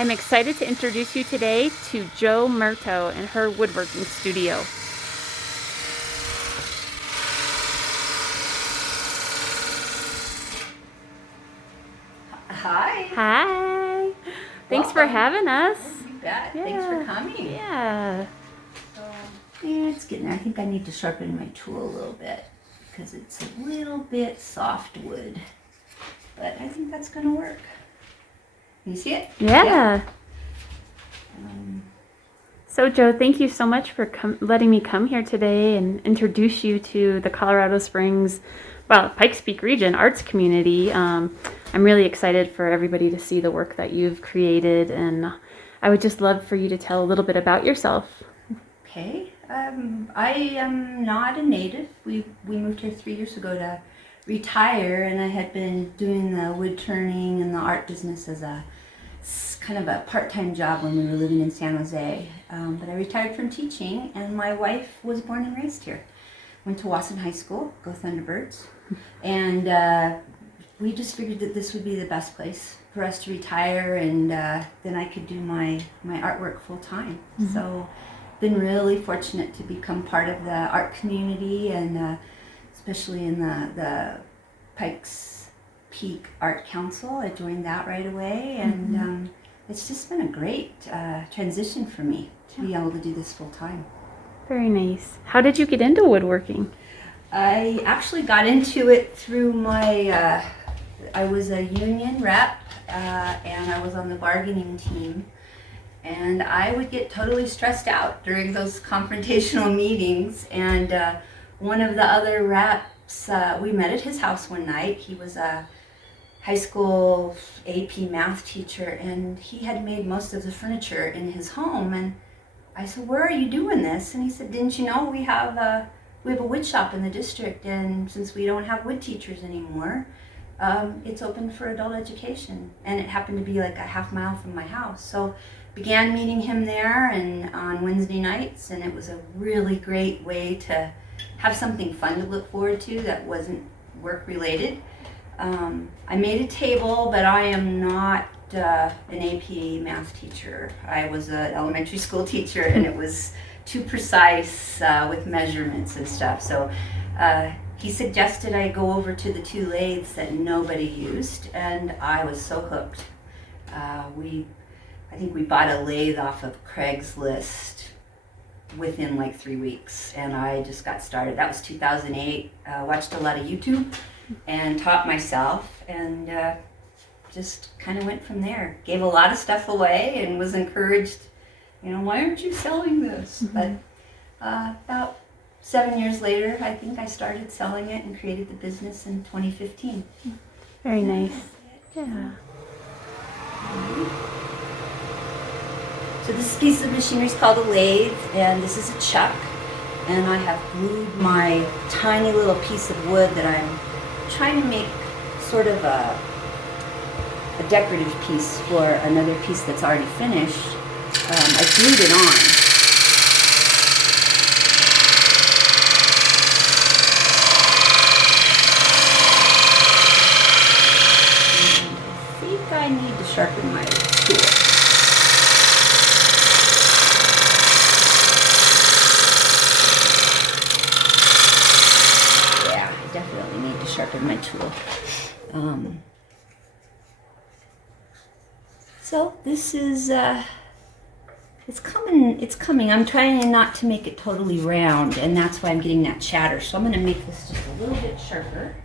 I'm excited to introduce you today to Jo Murto and her woodworking studio. Hi. Hi. Thanks for having us. You bet. Yeah. Thanks for coming. Yeah. Yeah, it's getting there. I think I need to sharpen my tool a little bit because it's a little bit soft wood. But I think that's going to work. Can you see it? Yeah. So Jo, thank you so much for letting me come here today and introduce you to the Colorado Springs, Pikes Peak region arts community. I'm really excited for everybody to see the work that you've created, and I would just love for you to tell a little bit about yourself. Okay. I am not a native. We moved here 3 years ago to retire, and I had been doing the wood turning and the art business as a kind of a part-time job when we were living in San Jose. But I retired from teaching, and my wife was born and raised here. Went to Wasson High School, go Thunderbirds, and we just figured that this would be the best place for us to retire, and then I could do my artwork full-time. Mm-hmm. So been really fortunate to become part of the art community, and especially in the Pikes Peak Art Council. I joined that right away, and it's just been a great transition for me to be able to do this full time. Very nice. How did you get into woodworking? I actually got into it through my, I was a union rep, and I was on the bargaining team. And I would get totally stressed out during those confrontational meetings. And one of the other reps, we met at his house one night. He was a high school AP math teacher, and he had made most of the furniture in his home. And I said, "Where are you doing this?" And he said, "Didn't you know we have a wood shop in the district, and since we don't have wood teachers anymore, it's open for adult education." And it happened to be like a half mile from my house. So began meeting him there and on Wednesday nights, and it was a really great way to have something fun to look forward to that wasn't work related. I made a table, but I am not an AP math teacher. I was an elementary school teacher, and it was too precise with measurements and stuff. So he suggested I go over to the 2 lathes that nobody used, and I was so hooked. I think we bought a lathe off of Craigslist within like 3 weeks, and I just got started. That was 2008. Watched a lot of YouTube and taught myself, and just kind of went from there. Gave a lot of stuff away and was encouraged, why aren't you selling this? Mm-hmm. But about 7 years later, I think I started selling it and created the business in 2015. Very nice. Yeah. So this piece of machinery is called a lathe, and this is a chuck, and I have glued my tiny little piece of wood that I'm trying to make sort of a decorative piece for another piece that's already finished. I glued it on. I think I need to sharpen my tool. Definitely need to sharpen my tool. So this is, it's coming. I'm trying not to make it totally round, and that's why I'm getting that chatter. So I'm going to make this just a little bit sharper.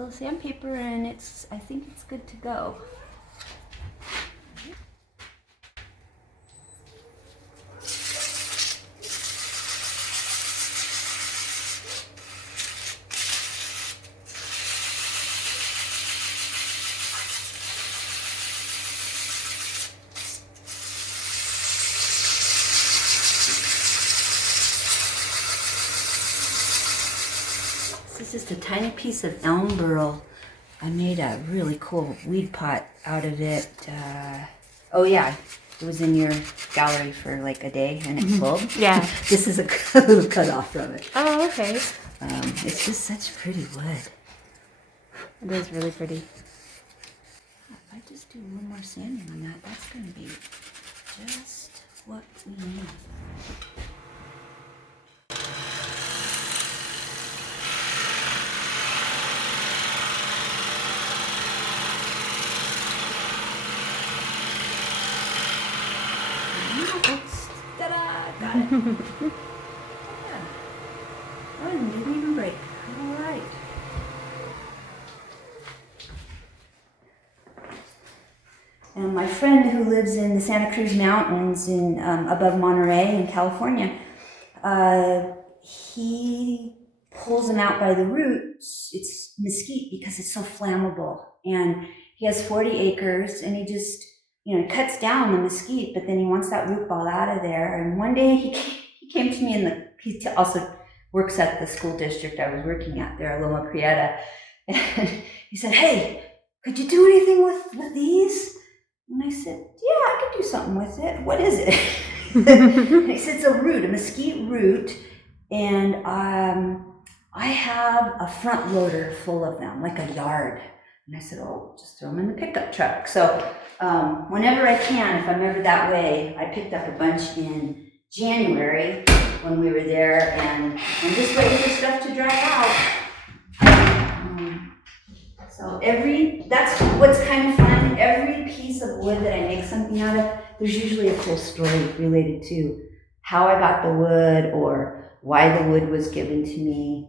little sandpaper, and I think it's good to go. This is just a tiny piece of elm burl. I made a really cool weed pot out of it. Oh yeah, it was in your gallery for like a day and it sold. Yeah. This is a little cut off from it. Oh, okay. It's just such pretty wood. It is really pretty. If I just do a little more sanding on that, that's going to be just what we need. Ta-da! Got it. Yeah. Oh, it didn't even break. All right. And my friend who lives in the Santa Cruz Mountains in above Monterey in California, he pulls them out by the roots. It's mesquite because it's so flammable. And he has 40 acres and he just, cuts down the mesquite, but then he wants that root ball out of there. And one day he came to me he also works at the school district I was working at there, Loma Prieta. And he said, "Hey, could you do anything with these?" And I said, "Yeah, I could do something with it. What is it?" And he said, "It's a root, a mesquite root. And I have a front loader full of them, like a yard." And I said, "Oh, just throw them in the pickup truck." So whenever I can, if I'm ever that way, I picked up a bunch in January when we were there, and I'm just waiting for stuff to dry out. So that's what's kind of fun. Every piece of wood that I make something out of, there's usually a cool story related to how I got the wood or why the wood was given to me.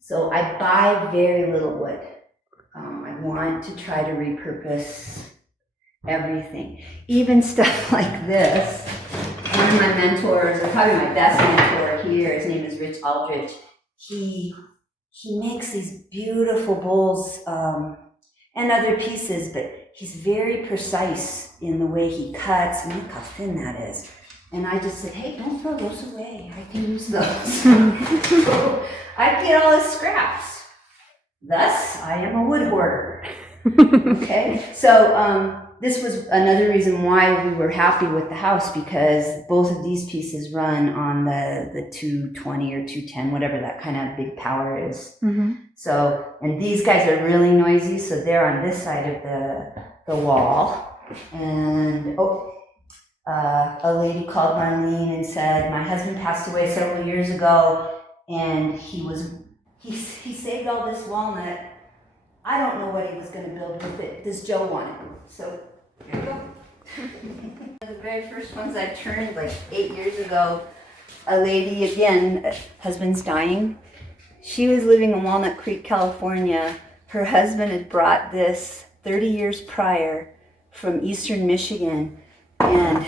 So I buy very little wood. I want to try to repurpose everything, even stuff like this. One of my mentors, or probably my best mentor here, his name is Rich Aldridge. He makes these beautiful bowls and other pieces, but he's very precise in the way he cuts. And look how thin that is. And I just said, "Hey, don't throw those away. I can use those." So I get all his scraps. Thus, I am a wood hoarder. Okay, so this was another reason why we were happy with the house, because both of these pieces run on the 220 or 210, whatever that kind of big power is. Mm-hmm. So, and these guys are really noisy, so they're on this side of the wall. And a lady called Marlene and said, "My husband passed away several years ago, and he saved all this walnut. I don't know what he was going to build with it. Does Joe want it?" So here you go. The very first ones I turned like 8 years ago, a lady, again, husband's dying. She was living in Walnut Creek, California. Her husband had brought this 30 years prior from eastern Michigan, and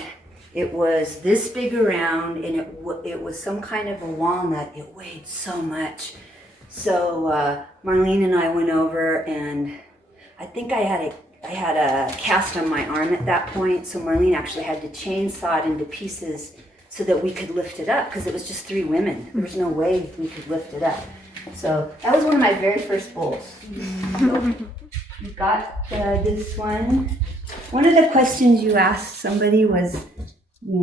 it was this big around, and it was some kind of a walnut. It weighed so much. So Marlene and I went over, and I think I had a cast on my arm at that point, so Marlene actually had to chainsaw it into pieces so that we could lift it up, because it was just 3 women. There was no way we could lift it up. So that was one of my very first bowls. So we got this one. One of the questions you asked somebody was,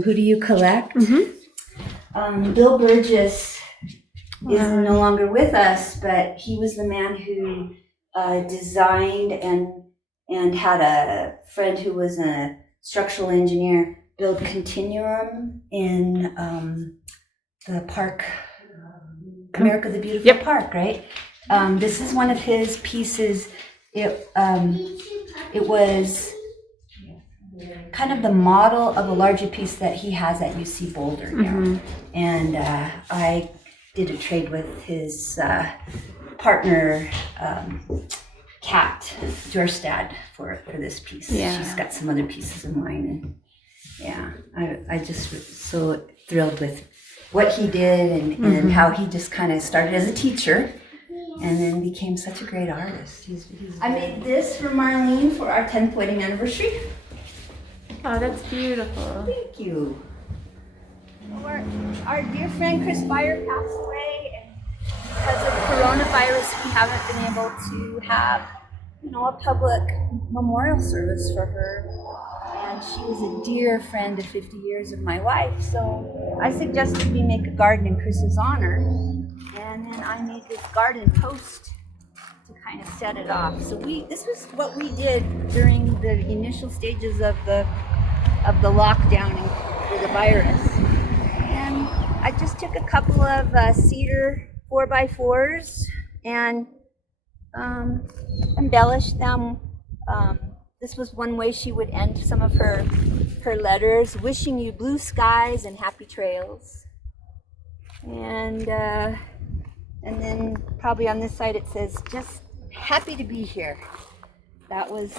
who do you collect? Mm-hmm. Bill Burgess is no longer with us, but he was the man who designed and had a friend who was a structural engineer build Continuum in the park, America the Beautiful Park, right? This is one of his pieces. It was kind of the model of a larger piece that he has at UC Boulder now. Mm-hmm. And I did a trade with his partner capped Jorstad for this piece. Yeah. She's got some other pieces of mine, and yeah, I just was so thrilled with what he did and how he just kind of started as a teacher and then became such a great artist. I made this for Marlene for our 10th wedding anniversary. Oh, that's beautiful. Thank you. Our dear friend Chris Beyer passed away, and because of coronavirus, we haven't been able to have, a public memorial service for her. And she was a dear friend of 50 years of my life, so I suggested we make a garden in Chris's honor, and then I made this garden post to kind of set it off. So this was what we did during the initial stages of the lockdown for the virus. And I just took a couple of cedar 4x4s and embellished them. This was one way she would end some of her letters, wishing you blue skies and happy trails. And then probably on this side it says, just happy to be here. That was,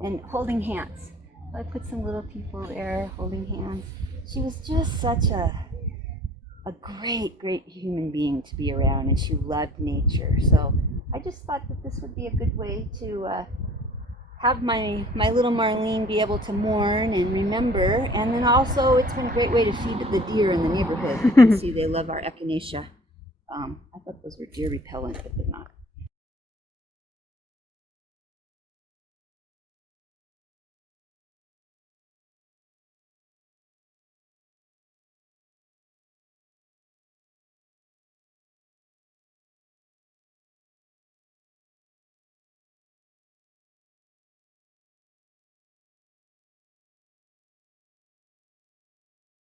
and holding hands. I put some little people there holding hands. She was just such a great, great human being to be around, and she loved nature. So I just thought that this would be a good way to have my little Marlene be able to mourn and remember. And then also it's been a great way to feed the deer in the neighborhood. You can see they love our echinacea. I thought those were deer repellent, but they're not.